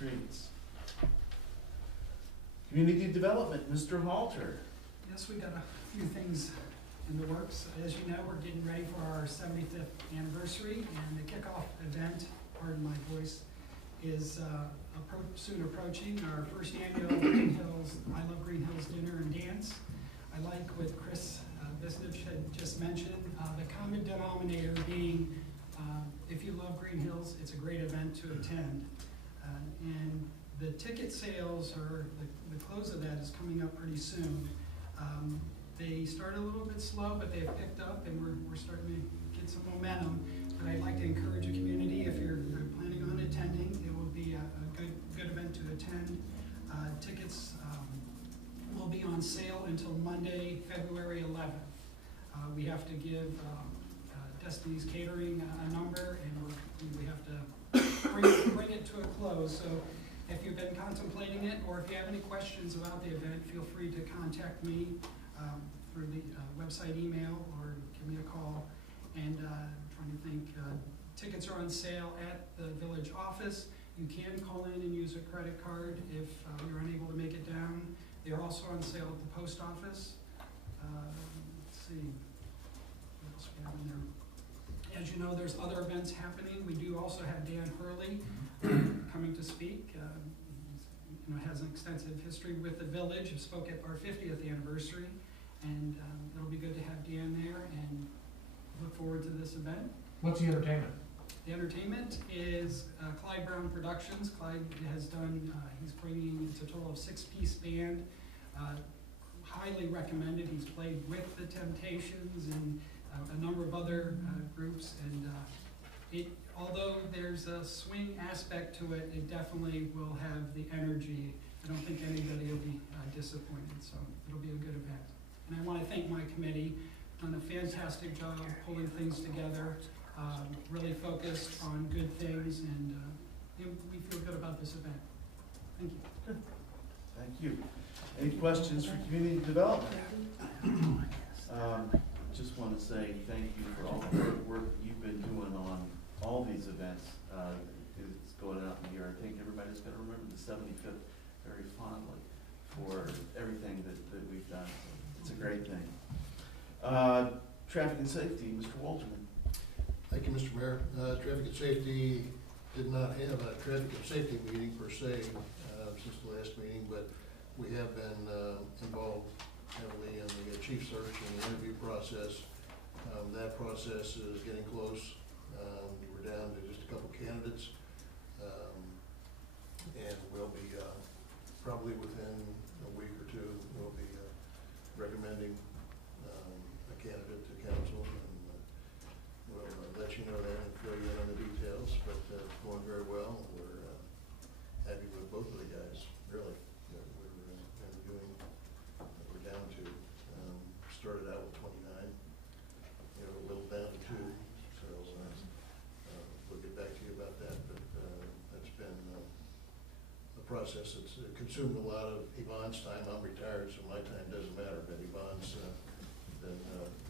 streets. Community development, Mr. Halter. Yes, we got a few things in the works. As you know, we're getting ready for our 75th anniversary, and the kickoff event, pardon my voice, is soon approaching. Our first annual Greenhills, I Love Greenhills Dinner and Dance. I like what Chris Visnich had just mentioned, the common denominator being, if you love Greenhills, it's a great event to attend. And the ticket sales, or the close of that is coming up pretty soon. They started a little bit slow, but they've picked up, and we're starting to get some momentum. But I'd like to encourage the community, if you're planning on attending, it will be a good event to attend. Tickets will be on sale until Monday, February 11th. We have to give Destiny's Catering a number, and we have to bring it to a close. So if you've been contemplating it, or if you have any questions about the event, feel free to contact me through the website email, or give me a call. And trying to think, tickets are on sale at the village office. You can call in and use a credit card if you're unable to make it down. They're also on sale at the post office. Let's see, what else we have in there? As you know, there's other events happening. We do also have Dan Hurley coming to speak. Has an extensive history with the village. He spoke at our 50th anniversary, and it'll be good to have Dan there, and look forward to this event. What's the entertainment? The entertainment is Clyde Brown Productions. Clyde has done, he's bringing, it's a total of 6-piece band. Highly recommended. He's played with the Temptations and a number of other groups, and although there's a swing aspect to it, it definitely will have the energy. I don't think anybody will be disappointed, so it'll be a good event. And I want to thank my committee. Done a fantastic job pulling things together, really focused on good things, and we feel good about this event. Thank you. Good. Thank you. Any questions for community development? Just want to say thank you for all the hard work you've been doing on all these events. It's going out in the year. I think everybody's going to remember the 75th very fondly for everything that we've done. So it's a great thing. Traffic and safety, Mr. Walterman. Thank you, Mr. Mayor. Traffic and safety did not have a traffic and safety meeting per se since the last meeting, but we have been involved heavily in the chief search and the interview process. That process is getting close. We're down to just a couple candidates, and we'll be probably within a week or two, we'll be recommending a candidate to council, and we'll let you know that and fill you in on the details, but it's going very well. We're happy with both of the guys, really. We're doing what we're down to. Started out with 29, a little down to 2, so we'll get back to you about that, but that's been a process that's consumed a lot of Yvonne's time. I'm retired, so my time doesn't matter, but Yvonne's been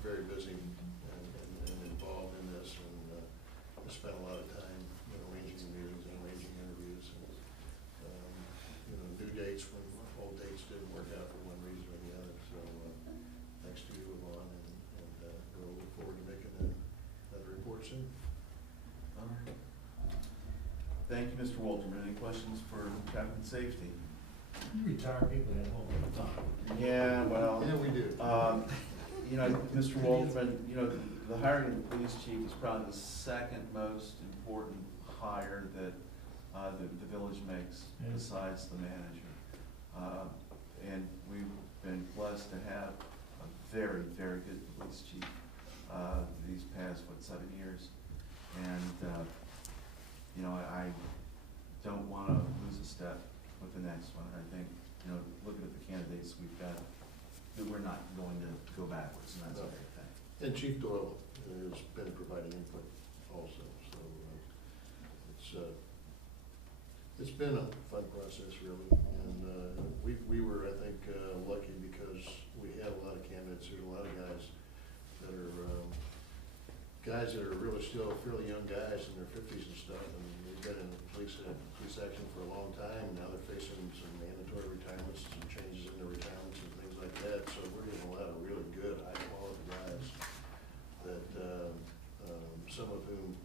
very busy and involved in this, and spent a lot of time arranging meetings and arranging interviews, and new dates when old dates didn't work out for one reason or the other. So thanks to you, Yvonne, and we'll look forward to making another report soon. All right. Thank you, Mr. Walterman. Any questions for traffic and safety? You retire people at home all the time. Yeah, well. Yeah, we do. Mr. Walterman, the hiring of the police chief is probably the second most important hire that the village makes, besides the manager. And we've been blessed to have a very, very good police chief these past, 7 years. And, I don't want to lose a step with the next one. I think, looking at the candidates we've got, that we're not going to go backwards, and that's a great thing. And Chief Doyle has been providing input also, so it's been a fun process, really, and we were, I think, lucky because we had a lot of candidates. There's a lot of guys that are really still fairly young guys in their 50s and stuff, and they've been in police section for a long time, and now they're facing some mandatory retirements, some changes in their retirements and things like that, so we're getting a lot of really good, high-quality guys that, some of whom,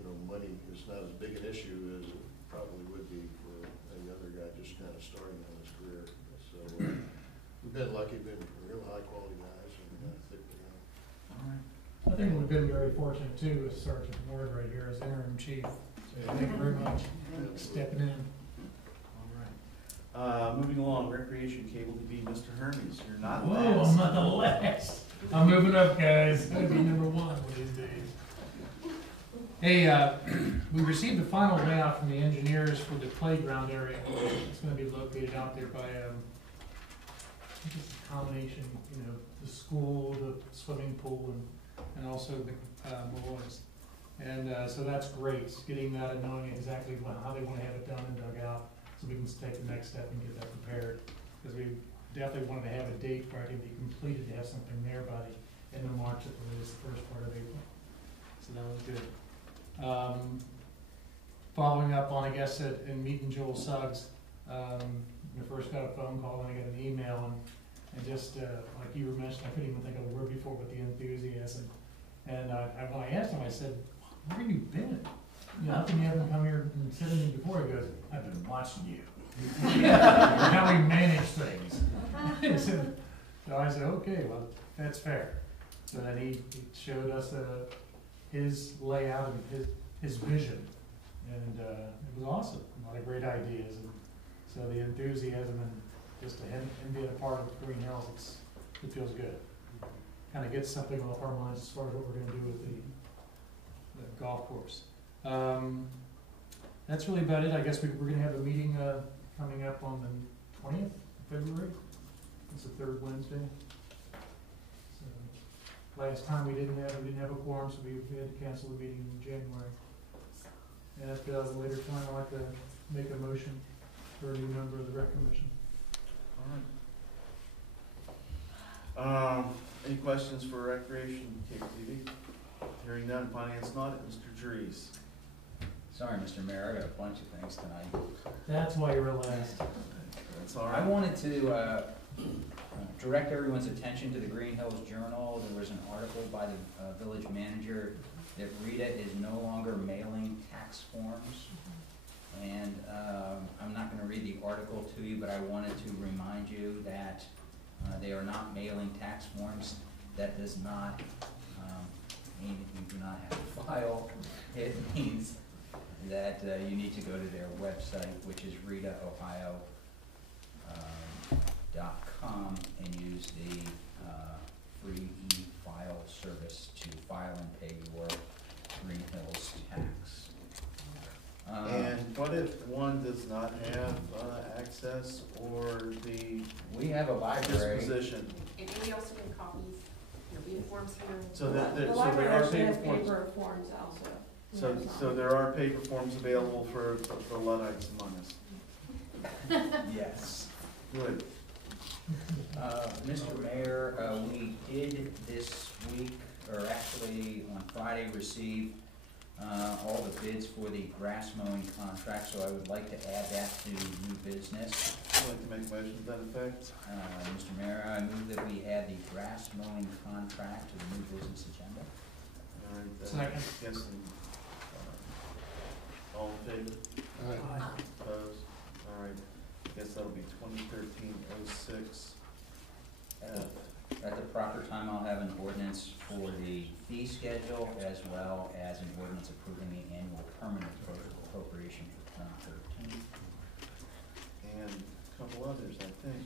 you know, money is not as big an issue as it probably would be for a younger guy just kind of starting on his career. So, we've been lucky, been real high-quality guys, and I think, you know, All right. I think we've been very fortunate too with Sergeant Ward right here as interim chief. So thank you very much for stepping in. All right. Moving along, recreation cable TV, Mr. Hermes, you're not Whoa, last. I'm not the last. I'm moving up, guys. Gotta be number one one of these days. Hey, we received the final layout from the engineers for the playground area. It's gonna be located out there by, I think it's a combination, you know, the school, the swimming pool, and also the, Malloy's. And, so that's great, getting that and knowing exactly how they wanna have it done and dug out, so we can take the next step and get that prepared. Because we definitely wanted to have a date where it can be completed, to have something there by the end of March at the latest, the first part of April. So that was good. Following up on, I guess, in meeting Joel Suggs, I first got a phone call and I got an email, and just, like you were mentioning, I couldn't even think of a word before with the enthusiasm. And when I asked him, I said, where have you been? You know, how come you haven't come here and said anything before? He goes, I've been watching you. How we manage things. So I said, okay, well, that's fair. So then he showed us his layout and his vision, and it was awesome. A lot of great ideas, and so the enthusiasm and just to him being a part of Greenhills, it feels good. Kind of gets something off our minds as far as what we're going to do with the golf course. That's really about it. I guess we're going to have a meeting coming up on the 20th of February. It's the third Wednesday. So last time we didn't have a quorum, so we had to cancel the meeting in January. And at a later time, I'd like to make a motion for a new member of the rec commission. All right. Any questions for recreation cable TV? Hearing none, finance and audit, Mr. Dries. Sorry, Mr. Mayor, I got a bunch of things tonight. That's why you're last. That's all I right. wanted to direct everyone's attention to the Greenhills Journal. There was an article by the village manager that Rita is no longer mailing tax forms. And I'm not going to read the article to you, but I wanted to remind you that they are not mailing tax forms. That does not mean that you do not have to file. It means that you need to go to their website, which is ritaohio.com, and use the free e-file service to file and pay your Greenhills tax. And what if one does not have access or the We have a library. disposition? And we also get copies, there'll be forms here. So The that, so library there are actually paper has forms. paper forms also. So there are paper forms available for Luddites among us. Yes. Good. Mr. Mayor, we did this week, or actually on Friday, receive all the bids for the grass mowing contract, so I would like to add that to new business. I'd like to make a motion to that effect. Mr. Mayor, I move that we add the grass mowing contract to the new business agenda. All right. Second. Yes, and, all in favor? Opposed? All right. Guess that'll be 2013-06 F. At the proper time, I'll have an ordinance for the fee schedule as well as an ordinance approving the annual permanent appropriation for 2013. And a couple others, I think.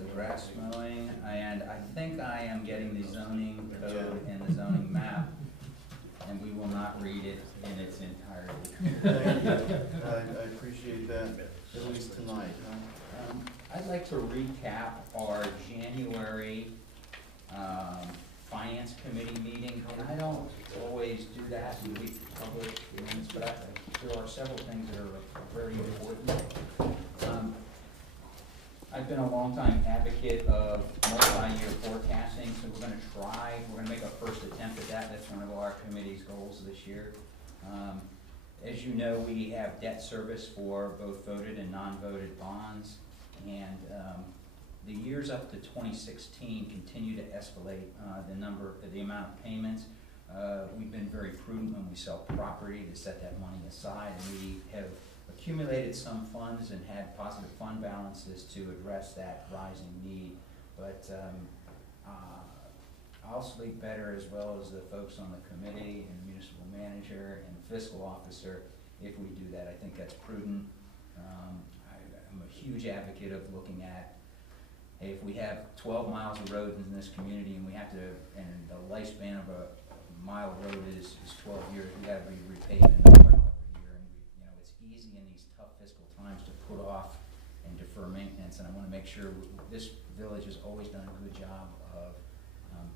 The grass mowing, and I think I am getting the zoning code and the zoning map, and we will not read it in its entirety. Thank you. I appreciate that, at least tonight, huh? I'd like to recap our January Finance Committee meeting, and I don't always do that in week public meetings, but there are several things that are very important. I've been a longtime advocate of multi-year forecasting, so we're gonna make a first attempt at that. That's one of our committee's goals this year. As you know, we have debt service for both voted and non-voted bonds, and the years up to 2016 continue to escalate the amount of payments. We've been very prudent when we sell property to set that money aside, and we have accumulated some funds and had positive fund balances to address that rising need. But I'll sleep better, as well as the folks on the committee and municipal manager and fiscal officer, if we do that. I think that's prudent. I'm a huge advocate of looking at, hey, if we have 12 miles of road in this community and we have to, and the lifespan of a mile of road is 12 years, we gotta be repaving that mile every year. And it's easy in these tough fiscal times to put off and defer maintenance, and I wanna make sure this village has always done a good job of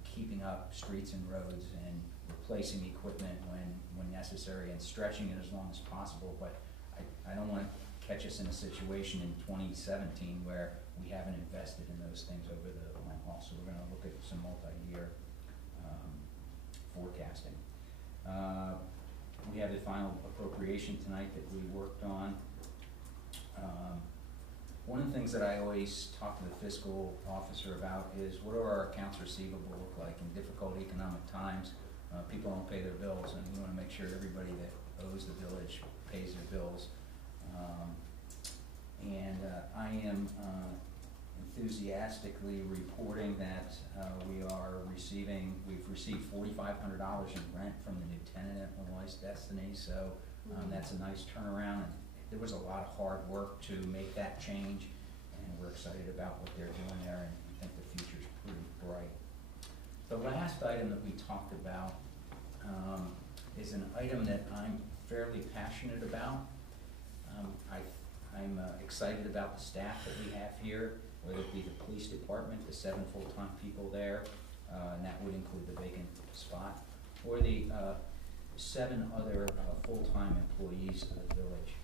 keeping up streets and roads and replacing equipment when necessary and stretching it as long as possible. But I don't want to catch us in a situation in 2017 where we haven't invested in those things over the long haul. So we're going to look at some multi-year forecasting. We have the final appropriation tonight that we worked on. One of the things that I always talk to the fiscal officer about is, what do our accounts receivable look like in difficult economic times? People don't pay their bills, and we want to make sure everybody that owes the village pays their bills. I am enthusiastically reporting that we've received $4,500 in rent from the new tenant at Illinois Destiny, so that's a nice turnaround. There was a lot of hard work to make that change, and we're excited about what they're doing there, and we think the future's pretty bright. The last item that we talked about is an item that I'm fairly passionate about. I'm excited about the staff that we have here, whether it be the police department, the 7 full-time people there, and that would include the vacant spot, or the 7 other full-time employees of the village.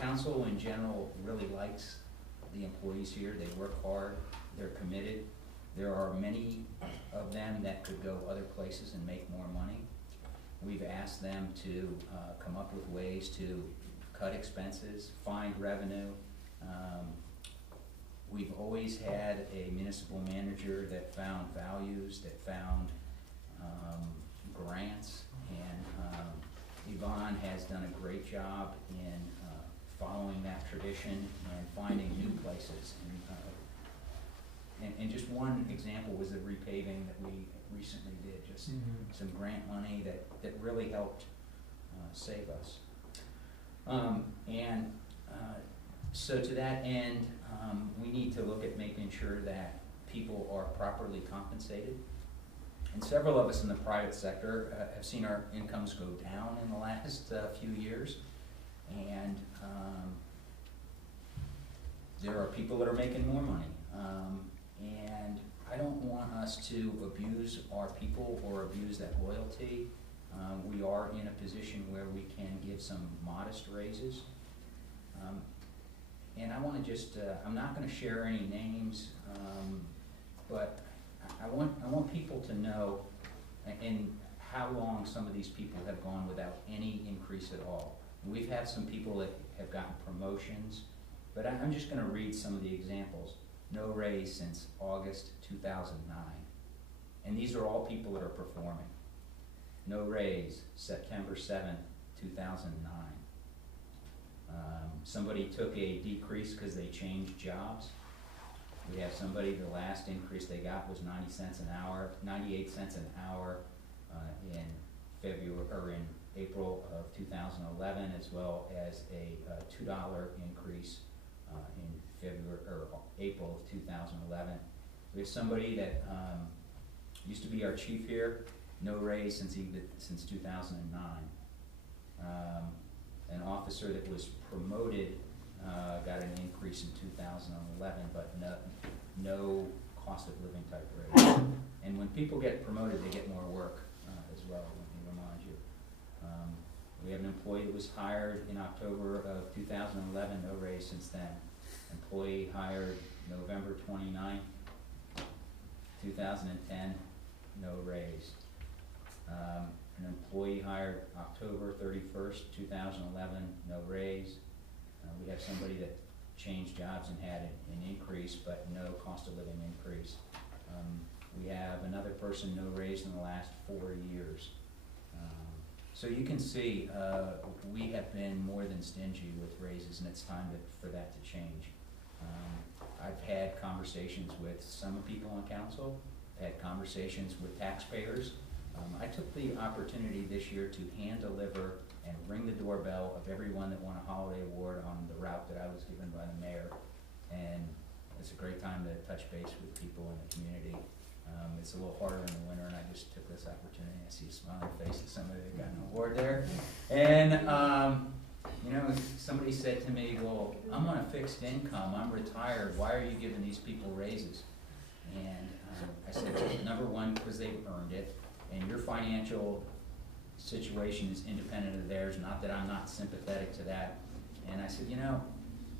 Council in general really likes the employees here. They work hard, they're committed. There are many of them that could go other places and make more money. We've asked them to come up with ways to cut expenses, find revenue. We've always had a municipal manager that found values, that found grants, and Yvonne has done a great job in following that tradition and finding new places. And just one example was the repaving that we recently did, just some grant money that really helped save us. So to that end, we need to look at making sure that people are properly compensated. And several of us in the private sector have seen our incomes go down in the last few years. And there are people that are making more money. And I don't want us to abuse our people or abuse that loyalty. We are in a position where we can give some modest raises. And I want to just, I'm not going to share any names, but I want people to know in how long some of these people have gone without any increase at all. We've had some people that have gotten promotions, but I'm just going to read some of the examples. No raise since August 2009. And these are all people that are performing. No raise, September 7th, 2009. Somebody took a decrease because they changed jobs. We have somebody, the last increase they got was 90 cents an hour, 98 cents an hour in April of 2011, as well as a $2 increase in April of 2011. We have somebody that used to be our chief here, no raise since 2009. An officer that was promoted got an increase in 2011, but no cost of living type raise. And when people get promoted, they get more work as well, let me remind you. We have an employee that was hired in October of 2011, no raise since then. Employee hired November 29th, 2010, no raise. An employee hired October 31st, 2011, no raise. We have somebody that changed jobs and had an increase, but no cost of living increase. We have another person, no raise in the last 4 years. So you can see, we have been more than stingy with raises, and it's time for that to change. I've had conversations with some people on council, had conversations with taxpayers. I took the opportunity this year to hand deliver and ring the doorbell of everyone that won a holiday award on the route that I was given by the mayor. And it's a great time to touch base with people in the community. It's a little harder in the winter, and I just took this opportunity. I see a smiling face of somebody that got an award there. And, you know, somebody said to me, well, I'm on a fixed income, I'm retired, why are you giving these people raises? And I said, number one, because they've earned it, and your financial situation is independent of theirs, not that I'm not sympathetic to that. And I said, you know,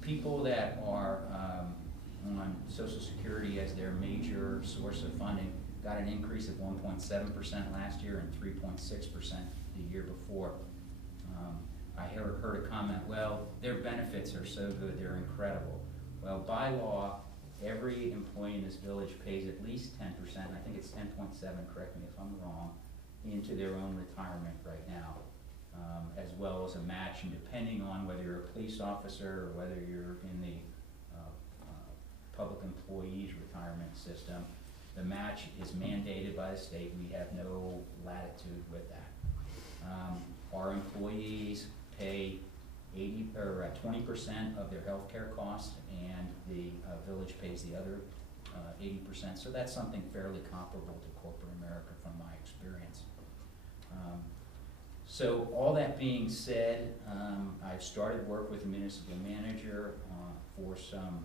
people that are on Social Security as their major source of funding got an increase of 1.7% last year and 3.6% the year before. I heard a comment, well, their benefits are so good, they're incredible. Well, by law, every employee in this village pays at least 10%, I think it's 10.7, correct me if I'm wrong, into their own retirement right now, as well as a match, and depending on whether you're a police officer or whether you're in the public employees retirement system, the match is mandated by the state. We have no latitude with that. Our employees pay 20% of their health care costs, and the village pays the other 80%. So that's something fairly comparable to corporate America from my experience. So all that being said, I've started work with the municipal manager for some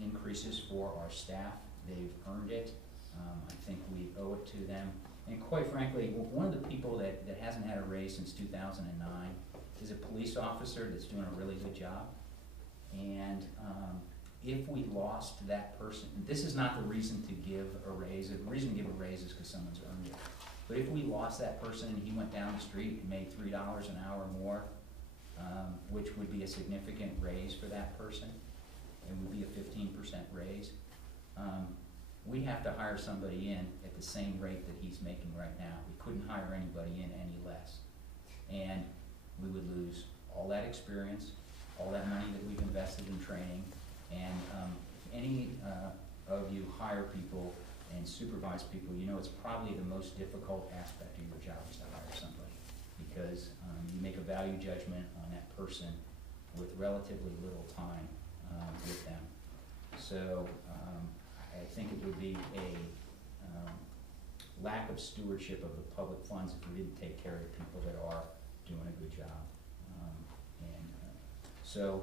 increases for our staff. They've earned it. I think we owe it to them. And quite frankly, one of the people that hasn't had a raise since 2009 is a police officer that's doing a really good job. And if we lost that person, this is not the reason to give a raise. The reason to give a raise is because someone's earned it. But if we lost that person and he went down the street and made $3 an hour more, which would be a significant raise for that person, it would be a 15% raise, we'd have to hire somebody in at the same rate that he's making right now. We couldn't hire anybody in any less. And we would lose all that experience, all that money that we've invested in training, and if any of you hire people and supervise people, you know it's probably the most difficult aspect of your job is to hire somebody, because you make a value judgment on that person with relatively little time with them. So I think it would be a lack of stewardship of the public funds if we didn't take care of the people that are doing a good job. So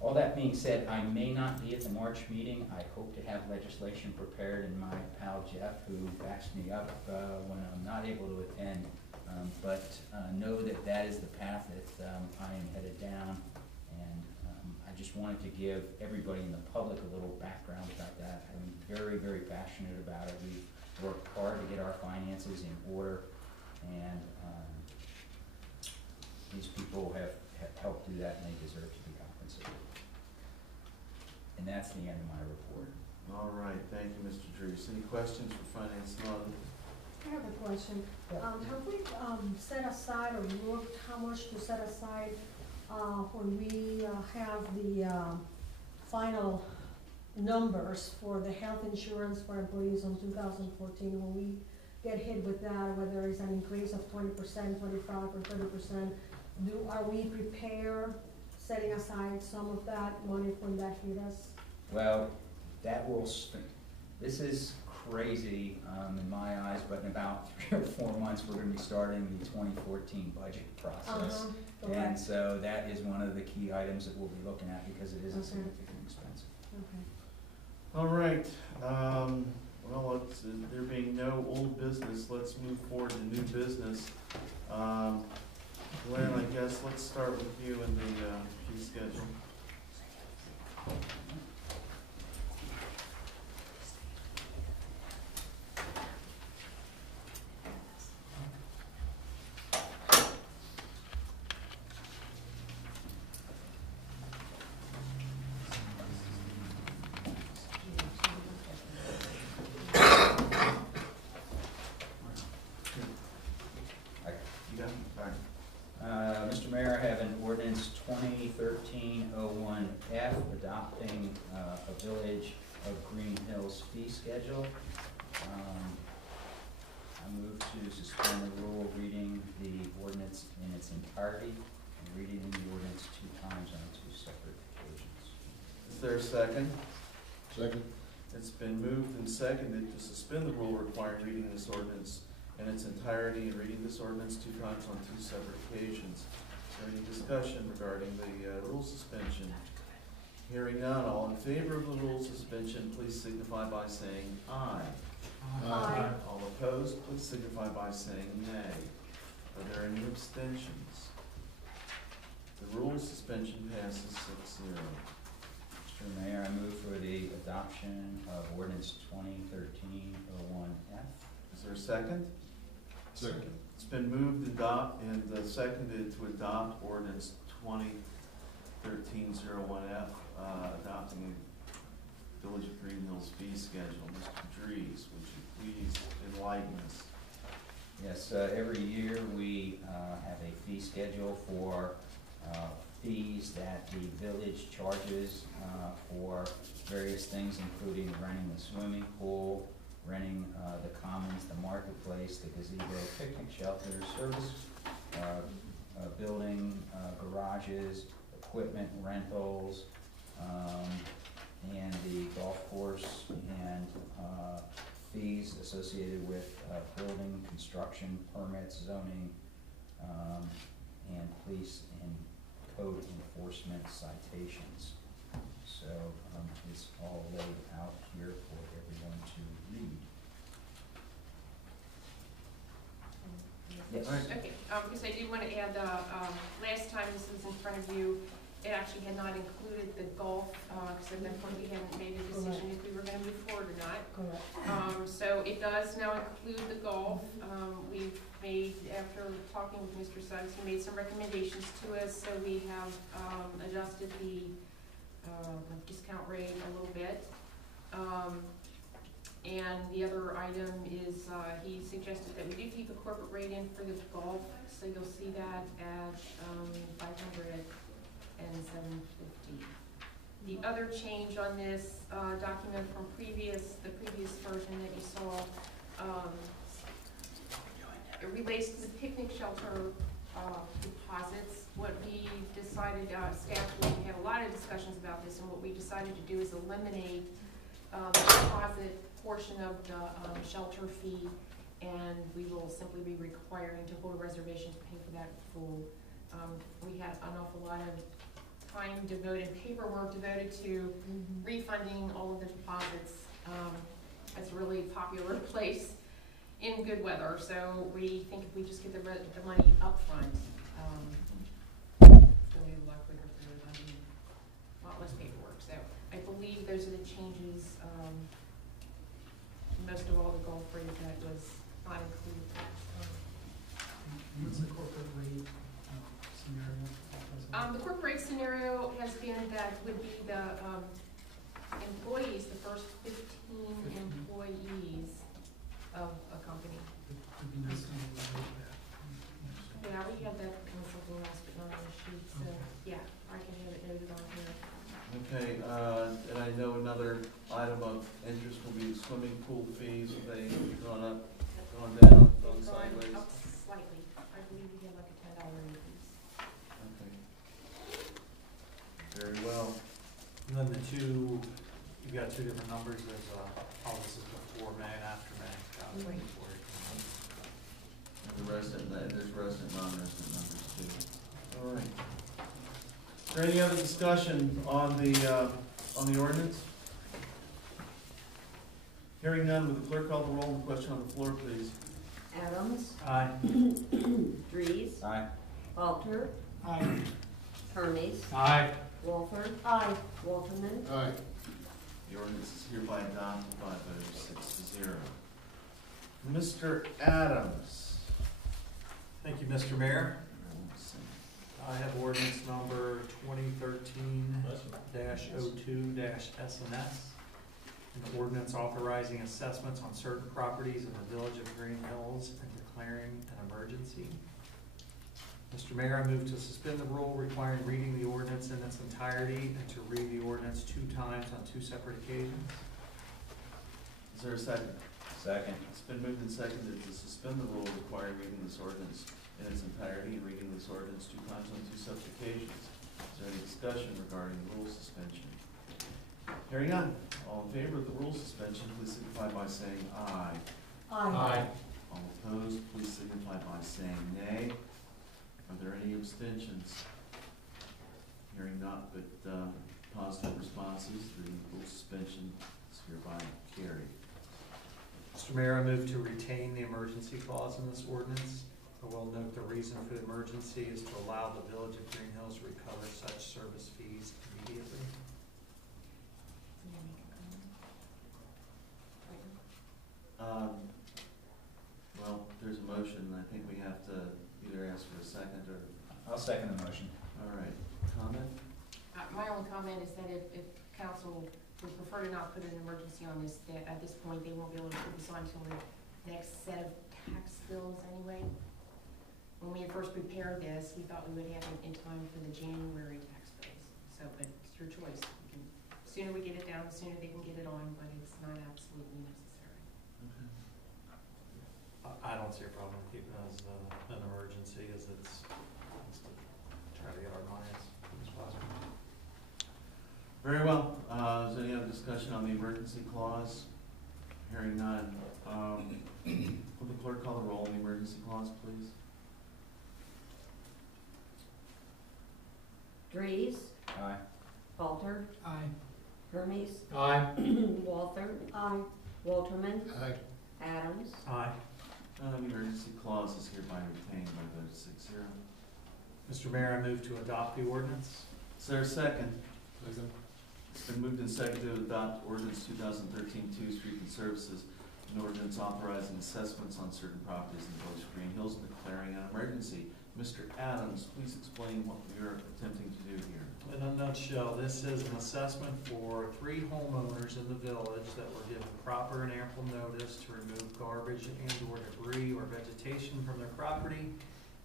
all that being said, I may not be at the March meeting. I hope to have legislation prepared, and my pal Jeff, who backs me up when I'm not able to attend. But know that that is the path that I am headed down. And I just wanted to give everybody in the public a little background about that. I'm very, very passionate about it. We've worked hard to get our finances in order, and these people have helped do that, and they deserve to be compensated. And that's the end of my report. All right, thank you, Mr. Drees. Any questions for Finance and Audit? I have a question. Have we set aside or looked how much to set aside when we have the final numbers for the health insurance for employees on 2014, when we get hit with that, whether it's an increase of 20%, 25, or 30%, are we prepared, setting aside some of that money when that hit us? Well, that will, this is crazy in my eyes, but in about 3 or 4 months, we're going to be starting the 2014 budget process. And so that is one of the key items that we'll be looking at, because it is a significant expense. Okay. All right, well, there being no old business, let's move forward to new business. Glenn, I guess let's start with you and the fee schedule. have an ordinance 2013-01F adopting a Village of Greenhills fee schedule. I move to suspend the rule, reading the ordinance in its entirety and reading the ordinance 2 times on 2 separate occasions. Is there a second? Second. It's been moved and seconded to suspend the rule requiring reading this ordinance in its entirety and reading this ordinance 2 times on 2 separate occasions. Is there any discussion regarding the rule suspension? Hearing none, all in favor of the rule suspension, please signify by saying aye. Aye. All opposed, please signify by saying nay. Are there any abstentions? The rule suspension passes 6-0. Mr. Mayor, I move for the adoption of ordinance 2013-01F. Is there a second? Second. It's been moved and seconded to adopt ordinance 2013-01F, adopting a Village of Greenhills fee schedule. Mr. Dries, would you please enlighten us? Yes, every year we have a fee schedule for fees that the village charges for various things, including renting the swimming pool, renting the commons, the marketplace, the gazebo, picnic shelter, service building, garages, equipment rentals, and the golf course, and fees associated with building, construction, permits, zoning, and police and code enforcement citations. So it's all laid out here for everyone to read. Yes. Okay, because I did want to add, last time this was in front of you, it actually had not included the golf, because at that point we hadn't made a decision if we were going to move forward or not. Correct. So it does now include the golf. We've made, after talking with Mr. Suggs, he made some recommendations to us, so we have adjusted the discount rate a little bit. And the other item is he suggested that we do keep a corporate rate in for the golf, so you'll see that at $500 and $750. The other change on this document from the previous version that you saw, it relates to the picnic shelter deposits. What we decided, staff, we had a lot of discussions about this, and what we decided to do is eliminate the deposit portion of the shelter fee, and we will simply be requiring to hold a reservation to pay for that full. We had an awful lot of time devoted, paperwork devoted to refunding all of the deposits. It's a really popular place in good weather, so we think if we just get the money up front, it's going to be a lot quicker for everybody, a lot less paperwork. So I believe those are the changes. Most of all, the golf rate that was not included. What's the corporate rate scenario? The corporate rate scenario has been that would be the employees, the first 15 employees of a company. It'd be nice to know the rate of that. Yeah, we had that in something else, but not on the sheet, so yeah, I can have it noted on here. Okay, and I know another item of interest will be the swimming pool fees. Have they gone up, gone down, gone sideways? Up slightly. I believe we had like a $10 increase. Okay. Very well. And then the two, you've got two different numbers, there's all this is before May and after May. Right. The resident, there's resident, non-resident numbers too. All right. Is there any other discussion on the ordinance? Hearing none, would the clerk call the roll on the question on the floor, please? Adams, Aye. Dries, Aye. Alter, Aye. Hermes, Aye. Wolford, Aye. Wolferman, Aye. The ordinance is hereby adopted by a vote of 6-0. Mr. Adams. Thank you, Mr. Mayor. I have ordinance number 2013-02-SNS. An ordinance authorizing assessments on certain properties in the Village of Greenhills and declaring an emergency. Mr. Mayor, I move to suspend the rule requiring reading the ordinance in its entirety and to read the ordinance 2 times on 2 separate occasions. Is there a second? Second. It's been moved and seconded to suspend the rule requiring reading this ordinance in its entirety and reading this ordinance 2 times on 2 separate occasions. Is there any discussion regarding the rule suspension? Hearing none. All in favor of the rule suspension, please signify by saying aye. Aye. All opposed, please signify by saying nay. Are there any abstentions? Hearing not but positive responses, the rule suspension is hereby carried. Mr. Mayor, I move to retain the emergency clause in this ordinance. I will note the reason for the emergency is to allow the Village of Greenhills to recover such service fees immediately. Well, there's a motion, I think we have to either ask for a second or, I'll second the motion. all right, comment? My only comment is that if council would prefer to not put an emergency on this, that at this point, they won't be able to put this on until the next set of tax bills anyway. When we had first prepared this, we thought we would have it in time for the January tax bills. So, but it's your choice. Sooner we get it down, the sooner they can get it on, but it's not absolutely necessary. Okay. I don't see a problem with keeping it as an emergency, as it's to try to get our money as soon as possible. Very well. Is there any other discussion on the emergency clause? Hearing none. Will the clerk call the roll on the emergency clause, please? Dries, Aye. Halter, Aye. Hermes, Aye. Walther, Aye. Walterman, Aye. Adams. Aye. The emergency clause is hereby retained by a vote of 6-0. Mr. Mayor, I move to adopt the ordinance. Is there a second? It's been moved and seconded to adopt ordinance 2013-2, Street and Services, an ordinance authorizing assessments on certain properties in the Village of Greenhills and declaring an emergency. Mr. Adams, please explain what we are attempting to do here. In a nutshell, this is an assessment for 3 homeowners in the village that were given proper and ample notice to remove garbage and or debris or vegetation from their property.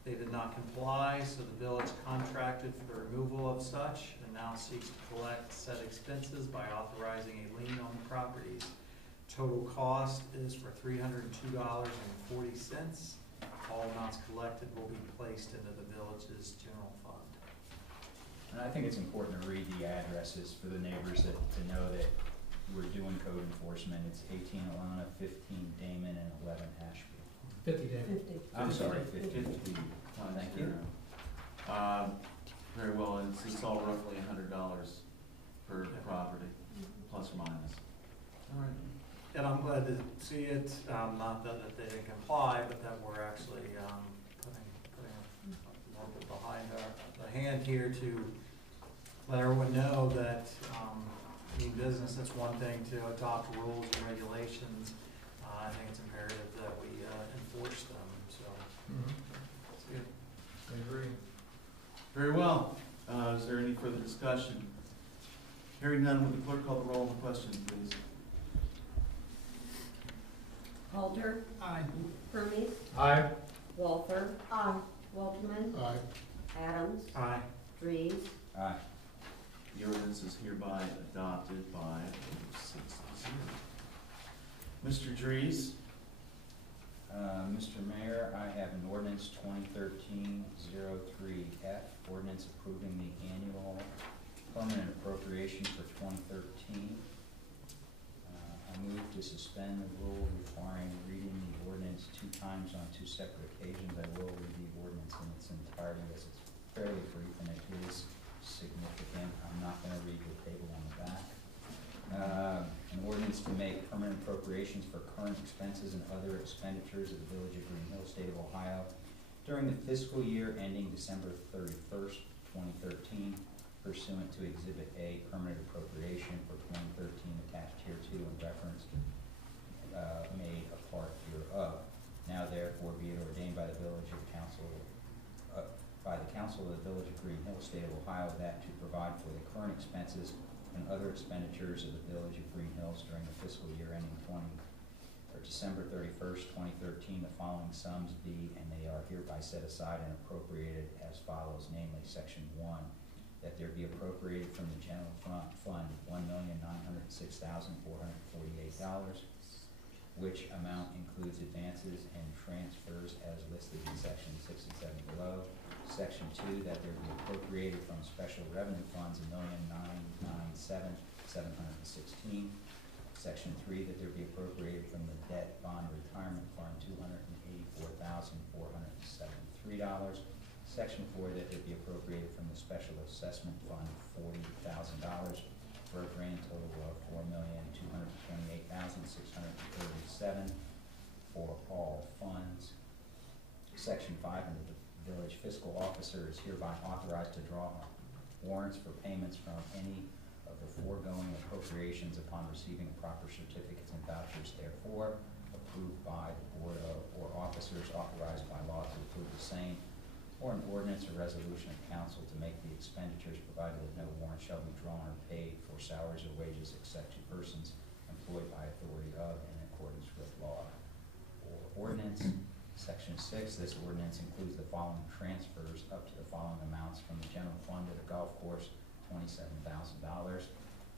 They did not comply, so the village contracted for the removal of such and now seeks to collect said expenses by authorizing a lien on the properties. Total cost is for $302.40. All amounts collected will be placed into the village's general fund. And I think it's important to read the addresses for the neighbors to know that we're doing code enforcement. It's 18 Alana, 15 Damon, and 11 Ashby. 50 days. 50. I'm sorry, 50 50. times Thank you. 0. Very well, and it's all roughly $100 per property, plus or minus. All right. And I'm glad to see it, not that they didn't comply, but that we're actually putting a little bit behind the hand here to let everyone know that in business, it's one thing to adopt rules and regulations. I think it's imperative that we enforce them, so. That's good. I agree. Very well. Is there any further discussion? Hearing none, will the clerk call the roll on the question, please? Halter, Aye. Hermes, Aye. Walther, Aye. Walterman, Aye. Adams, Aye. Dries, Aye. The ordinance is hereby adopted by a vote of 6-0. Mr. Dries? Mr. Mayor, I have an ordinance 2013-03F, ordinance approving the annual permanent appropriation for 2013. I move to suspend the rule requiring reading the ordinance 2 times on 2 separate occasions. I will read the ordinance in its entirety as it's fairly brief and it is significant. I'm not going to read the table on the back. An ordinance to make permanent appropriations for current expenses and other expenditures of the Village of Greenhills, State of Ohio, during the fiscal year ending December 31st, 2013, pursuant to Exhibit A, permanent appropriation for 2013 attached here to and reference made a part hereof. Now therefore be it ordained by the Village of Council, by the Council of the Village of Greenhills, State of Ohio, that to provide for the current expenses and other expenditures of the Village of Greenhills during the fiscal year ending for December 31st, 2013, the following sums be, and they are hereby set aside and appropriated as follows, namely, Section 1, that there be appropriated from the general fund $1,906,448, which amount includes advances and transfers as listed in Section 67 below. Section 2, that there be appropriated from special revenue funds $1,997,716. Section 3, that there be appropriated from the debt bond retirement fund $284,473. Section 4, that there be appropriated from the special assessment fund $40,000 for a grand total of $4,228,637 for all funds. Section 5, under the village fiscal officer is hereby authorized to draw warrants for payments from any of the foregoing appropriations upon receiving proper certificates and vouchers, therefore approved by the board of, or officers authorized by law to approve the same, or an ordinance or resolution of council to make the expenditures, provided that no warrant shall be drawn or paid for salaries or wages except to persons employed by authority of and in accordance with law or ordinance. Section 6, this ordinance includes the following transfers up to the following amounts: from the general fund to the golf course, $27,000;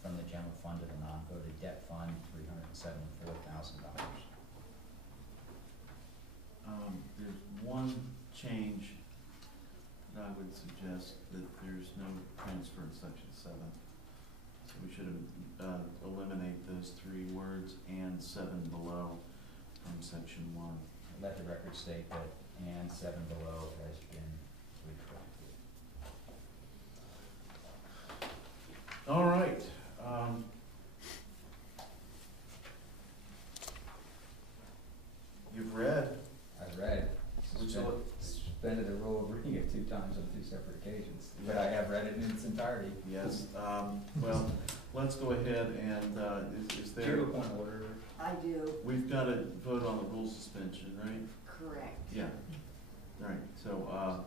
from the general fund to the non-voted debt fund, $374,000. There's one change that I would suggest, that there's no transfer in Section 7. So we should eliminate those 3 words and 7 below from Section 1. Let the record state that and 7 below has been retracted. All right. You've read. I've read. Would you look- Suspended the rule of reading it 2 times on 2 separate occasions, but I have read it in its entirety. Yes. Well, let's go ahead and, is Do you have there, a point of order? I do, we've got to vote on the rule suspension, right? correct. Yeah. All right, so,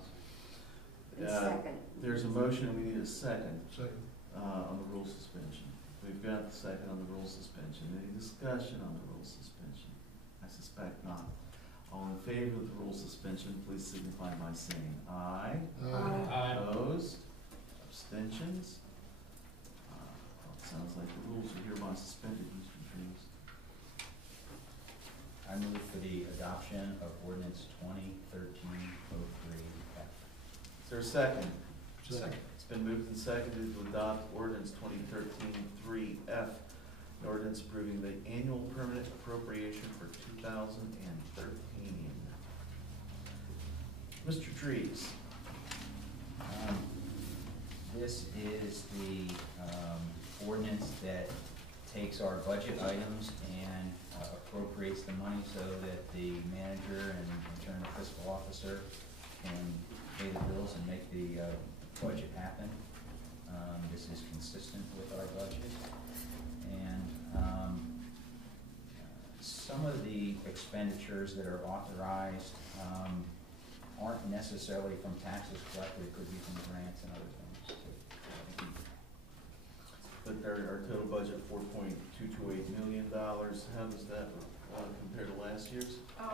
And second. there's a motion, we need a second, Second. on the rule suspension. We've got the second on the rule suspension. Any discussion on the rule suspension? I suspect not. All in favor of the rule suspension, please signify by saying aye. Aye. Opposed? Abstentions? It sounds like the rules are hereby suspended, Mr. Drews. I move for the adoption of ordinance 2013-03F. Is there a second? Second. It's been moved and seconded to adopt ordinance 2013-3F, an ordinance approving the annual permanent appropriation for 2013. Mr. Trees. This is the ordinance that takes our budget items and appropriates the money so that the manager and in turn the fiscal officer can pay the bills and make the budget happen. This is consistent with our budget. And some of the expenditures that are authorized aren't necessarily from taxes collected, it could be from grants and other things too. But our total budget, $4.228 million. How does that compare to last year's? Yeah,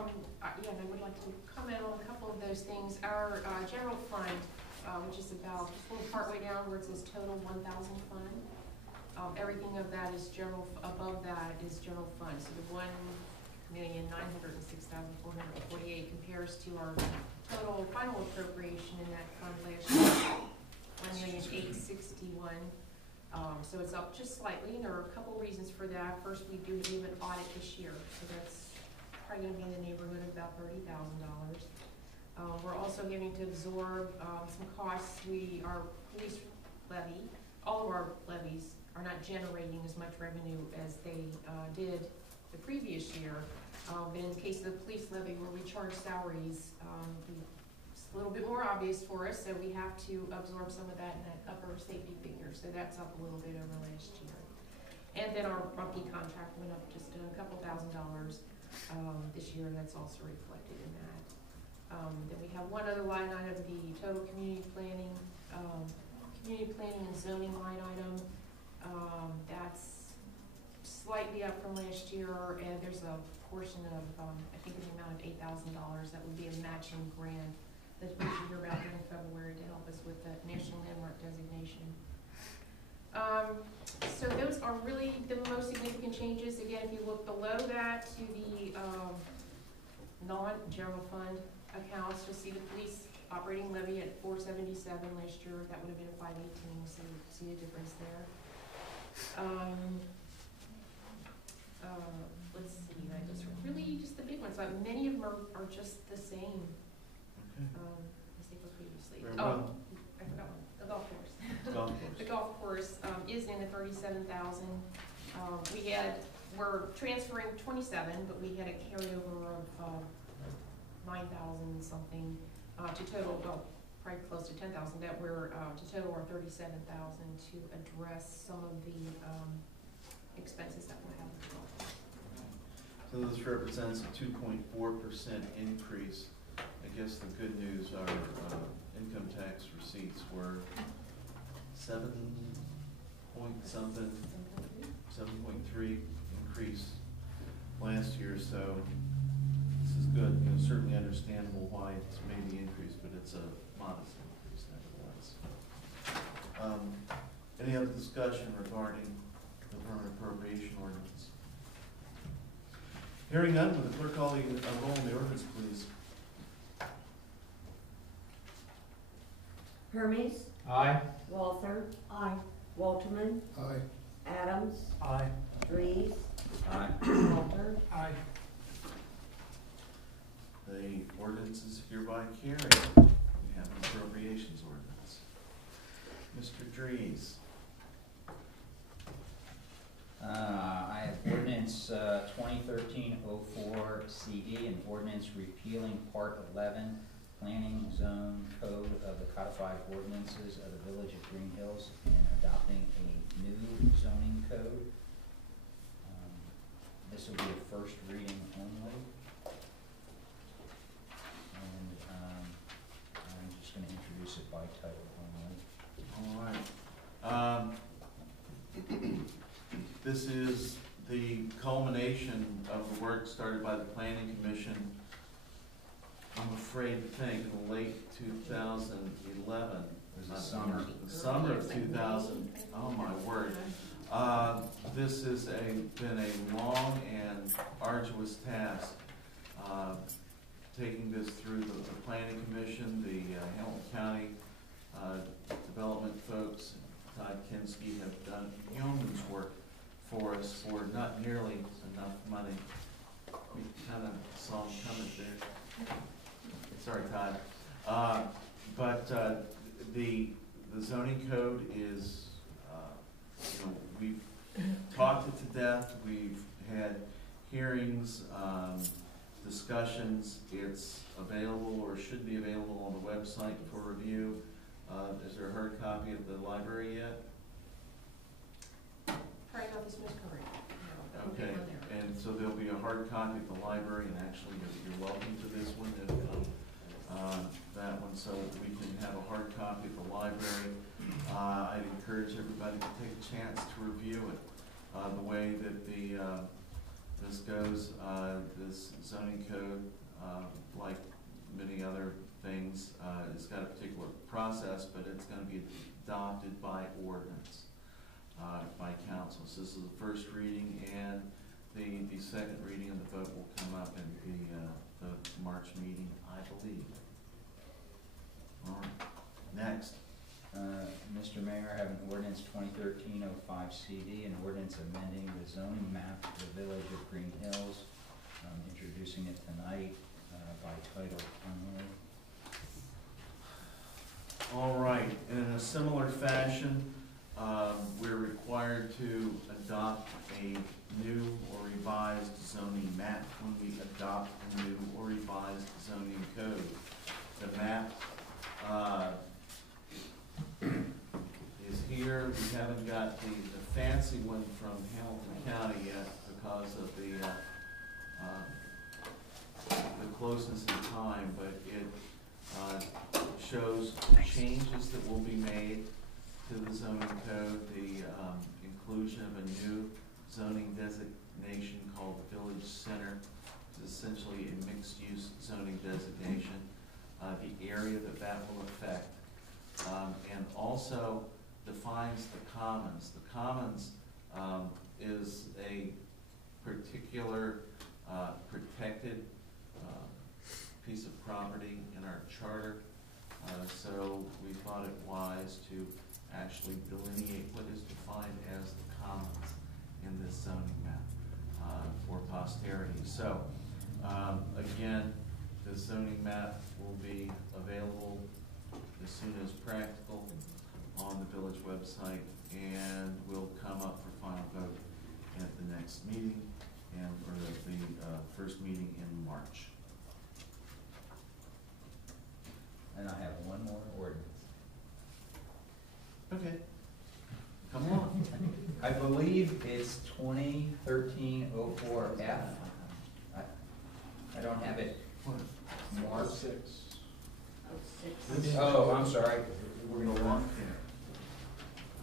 and I would like to comment on a couple of those things. Our general fund, which is about partway down where it says total 1,000 fund, everything of that is general, above that is general fund. So the $1,906,448 compares to our total final appropriation in that fund last year, $1,861,000. So it's up just slightly, and there are a couple reasons for that. First, we do an audit this year, so that's probably gonna be in the neighborhood of about $30,000. We're also having to absorb some costs. Our police levy, all of our levies are not generating as much revenue as they did the previous year. But in the case of the police levy, where we charge salaries, it's a little bit more obvious for us, so we have to absorb some of that in that upper safety figure, so that's up a little bit over last year. And then our Rumpke contract went up just a couple $1,000s this year, and that's also reflected in that. Then we have one other line item, the total community planning and zoning line item. That's slightly up from last year, and there's a portion of, I think in the amount of $8,000 that would be a matching grant that we should hear about in February to help us with the National Landmark designation. So those are really the most significant changes. Again, if you look below that to the non-general fund accounts, you'll see the police operating levy at $477 last year. That would have been $518, so you see a difference there. Let's see, those are really just the big ones, but many of them are just the same as they were previously. Very well. I forgot one, the golf course. Golf course. The golf course is in the 37,000. We're transferring 27, but we had a carryover of 9,000 something to total, well, probably close to 10,000 that we're to total our 37,000 to address some of the expenses that we'll have with the golf course. So this represents a 2.4% increase. I guess the good news are income tax receipts were 7 point something, 7.3 increase last year, so this is good. You know, certainly understandable why it's made the increase, but it's a modest increase nevertheless. Any other discussion regarding the permanent appropriation ordinance? Hearing none, will the clerk call the roll on the ordinance, please? Hermes, Aye. Walther, Aye. Walterman, Aye. Adams, Aye. Reeves, Aye. Walter, Aye. The ordinance is hereby carried. We have an appropriations ordinance. Mr. Dries. I have ordinance 2013-04 CD, an ordinance repealing Part 11 Planning Zone Code of the codified ordinances of the Village of Greenhills and adopting a new zoning code. This will be a first reading only. And I'm just going to introduce it by title only. All right. This is the culmination of the work started by the Planning Commission, I'm afraid to think, in late 2011. It was the summer. The summer of 2000, oh my word. This has been a long and arduous task, taking this through the Planning Commission, the Hamilton County development folks. Todd Kinski have done yeoman's work for us for not nearly enough money. We kind of saw him coming there. Sorry, Todd. But the zoning code is, we've talked it to death. We've had hearings, discussions. It's available or should be available on the website for review. Is there a hard copy at the library yet? Probably not this most current. No, that will be Okay, on there. and so there'll be a hard copy at the library, and actually you're welcome to this one, if, that one, so we can have a hard copy at the library. I'd encourage everybody to take a chance to review it. The way that this goes, this zoning code, like many other things, it's got a particular process, but it's going to be adopted by ordinance. By council. So this is the first reading, and the second reading and the vote will come up in the March meeting, I believe. All right, next. Mr. Mayor, I have an ordinance 2013-05 CD, an ordinance amending the zoning map of the Village of Greenhills. I'm introducing it tonight by title only. All right, in a similar fashion, we're required to adopt a new or revised zoning map when we adopt a new or revised zoning code. The map is here. We haven't got the fancy one from Hamilton County yet because of the closeness in time, but it shows changes that will be made to the zoning code, the inclusion of a new zoning designation called Village Center. It's essentially a mixed-use zoning designation. The area that will affect, and also defines the commons. The commons is a particular protected piece of property in our charter. So we thought it wise to actually delineate what is defined as the commons in this zoning map for posterity. So again, the zoning map will be available as soon as practical on the village website and will come up for final vote at the next meeting and for the first meeting in March. And I have one more ordinance. Okay. Come on. I believe it's 2013-04F. I don't have it marked. 06. Oh, I'm sorry. We're gonna walk there.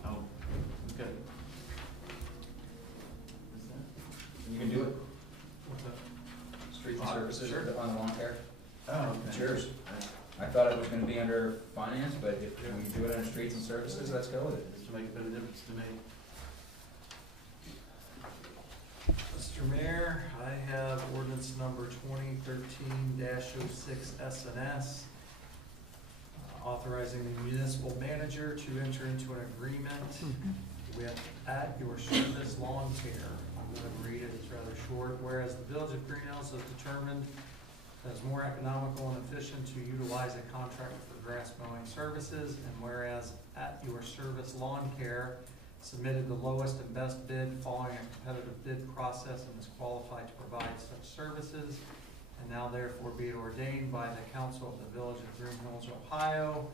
Oh, okay. Is that? You can do it. What's that? Streets and services on the lawn care. Oh, okay. It's yours. I thought it was gonna be under finance, but if we do it under streets and services, let's go with it. This will make a bit of difference to me. Mr. Mayor, I have ordinance number 2013-06 SNS, authorizing the municipal manager to enter into an agreement with At Your Service Lawn Care. I'm going to read it, it's rather short. Whereas the Village of Greenhills has determined that it's more economical and efficient to utilize a contract for grass mowing services, and whereas At Your Service Lawn Care submitted the lowest and best bid following a competitive bid process and is qualified to provide such services, and now therefore be it ordained by the Council of the Village of Greenhills, Ohio,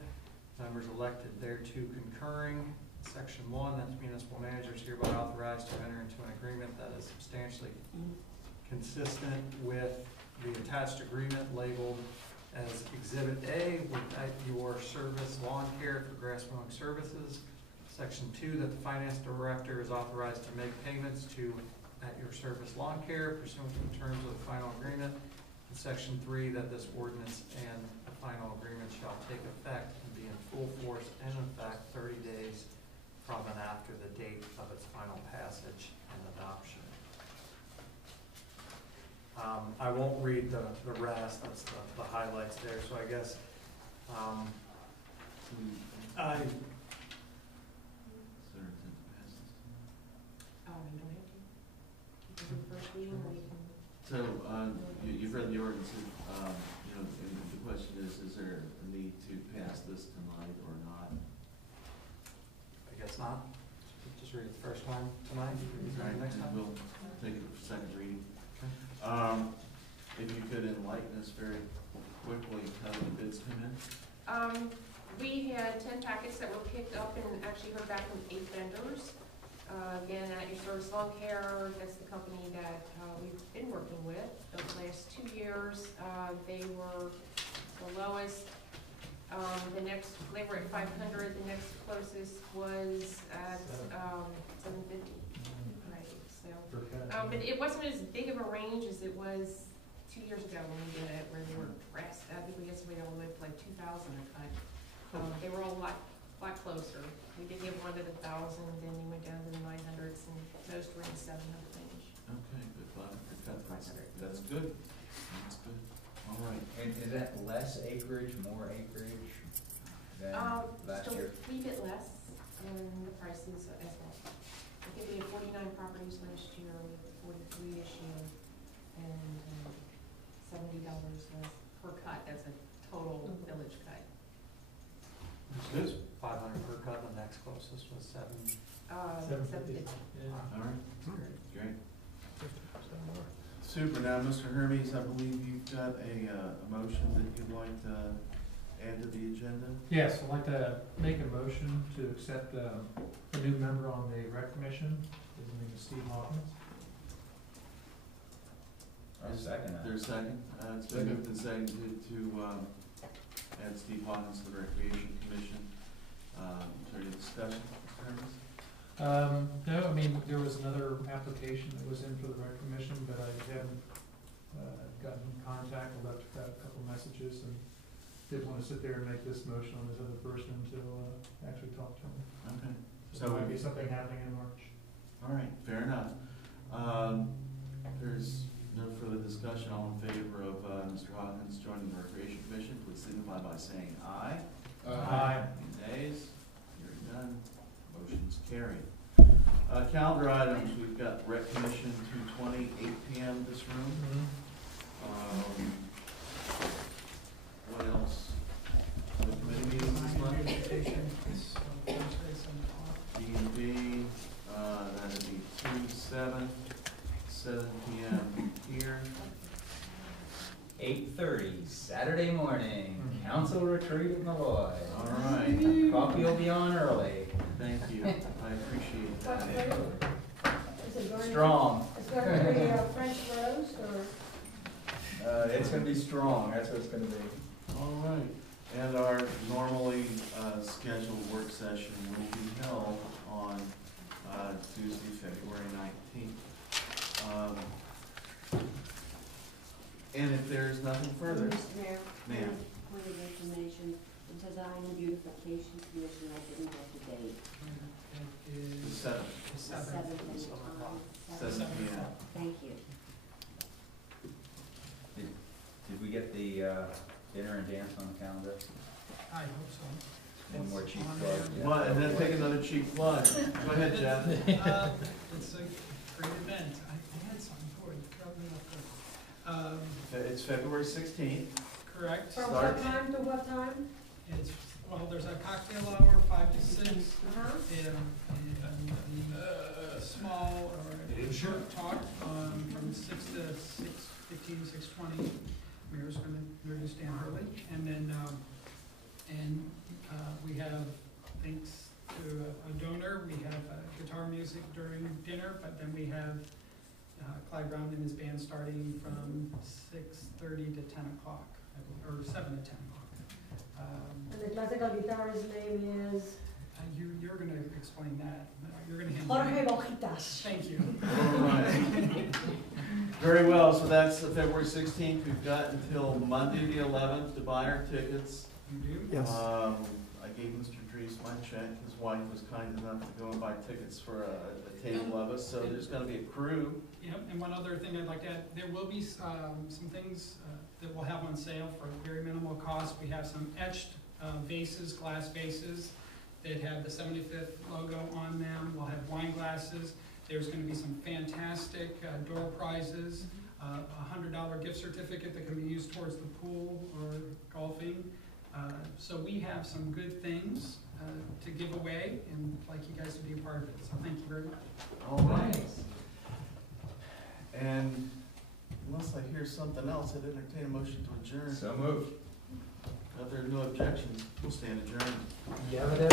members elected thereto concurring. Section 1, that's municipal managers hereby authorized to enter into an agreement that is substantially consistent with the attached agreement labeled as Exhibit A with At Your Service Lawn Care for grass mowing services. Section 2, that the finance director is authorized to make payments to At Your Service Lawn Care pursuant to the terms of the final agreement. And Section 3, that this ordinance and the final agreement shall take effect and be in full force and effect 30 days from and after the date of its final passage and adoption. I won't read the rest, that's the highlights there, so I guess I You don't have to. You can do the first reading, or you can. So, you've read the ordinance, and the question is there a need to pass this tonight or not? I guess not. Just read it the first time tonight, read it next time. We'll take it for second reading. If you could enlighten us very quickly, how did the bids come in? We had 10 packets that were picked up and actually heard back from 8 vendors. Again, At Your Service Lawn Care, that's the company that we've been working with the last 2 years. They were the lowest. They were at 500. The next closest was at 750. Right. So, but it wasn't as big of a range as it was 2 years ago when we did it, where they were pressed. I think we estimated all the way to like 2,000 a cut. They were all a lot closer. We did give one at 1,000, then we went down to the 900s, and most were in the 700 range. Okay, good, that's good. That's good. All right. And is that less acreage, more acreage than last Still year? a wee bit less, and the prices as well. I think we had 49 properties last year, we had 43 this year, and $70 was per cut. That's a total village cut. Good. 500 per cut, the next closest was 750. 750. All right, great. Super. Now, Mr. Hermes, I believe you've got a motion that you'd like to add to the agenda? Yes, I'd like to make a motion to accept a new member on the rec commission. His name is Steve Hawkins. I'll second that. There's a second? It's been moved and seconded to add Steve Hawkins to the Recreation Commission. Is there any discussion, Mr. Hermes? No, I mean, there was another application that was in for the rec commission, but I haven't, gotten in contact, I left a couple messages and didn't wanna sit there and make this motion on this other person until, actually talk to him. Okay, So there might be something happening in March. all right, fair enough. There's no further discussion. All in favor of Mr. Hawkins joining the Recreation Commission, please signify by saying aye. Aye. Any nays? Hearing none, motion's carried. Calendar items, we've got Rec Commission 220, 8 p.m. this room. What else? The committee meetings this month? Beautification is Thursday, 7 o'clock. D&B, that'd be 2/7, 7 p.m. here. 8:30, Saturday morning, council retreat at Malloy. All right, Coffee will be on early. thank you, I appreciate What's that. Is it going to? Strong. It's going to be a French roast or? It's gonna be strong, that's what it's gonna be. All right, and our normally scheduled work session will be held on Tuesday, February 19th. And if there's nothing further, Mr. Mayor, ma'am. point of information, it says I am the Beautification Commission, I didn't get the date. It the is 7th, the 7th. Seventh and the 7 time. 7 p.m. Thank you. Did we get the dinner and dance on the calendar? I hope so. One more cheap On plug. there. Yeah. What, and then take another cheap plug. Go ahead, Jeff. It's a great event. I had something for you, throw me off guard. It's February 16th. Correct. From Start. what time to what time? It's, well, there's a cocktail hour, 5 to 6, Uh-huh. and small or short talk from 6 to 6:15, 6:20. Mayor's gonna introduce Dan Hurley, and then we have, thanks to a donor, we have guitar music during dinner, but then we have Clyde Brown and his band starting from 6:30 to 10 o'clock, or 7 to 10 o'clock. And the classical guitarist's name is You're gonna explain that. You're gonna handle Jorge it. Bojitas. Thank you. All right. Very well, so that's February 16th. We've got until Monday the 11th to buy our tickets. You do? Yes. I gave Mr. Dries my check. His wife was kind enough to go and buy tickets for a table of us, so there's gonna be a crew. Yep, and one other thing I'd like to add, there will be some things that we'll have on sale for very minimal cost. We have some etched vases, glass vases, that have the 75th logo on them. We'll have wine glasses. There's gonna be some fantastic door prizes, a $100 gift certificate that can be used towards the pool or golfing. So we have some good things to give away, and I'd like you guys to be a part of it. So thank you very much. All right. And unless I hear something else, I'd entertain a motion to adjourn. So moved. If there are no objections, we'll stand adjourned. Yeah, but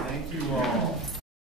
Thank you all.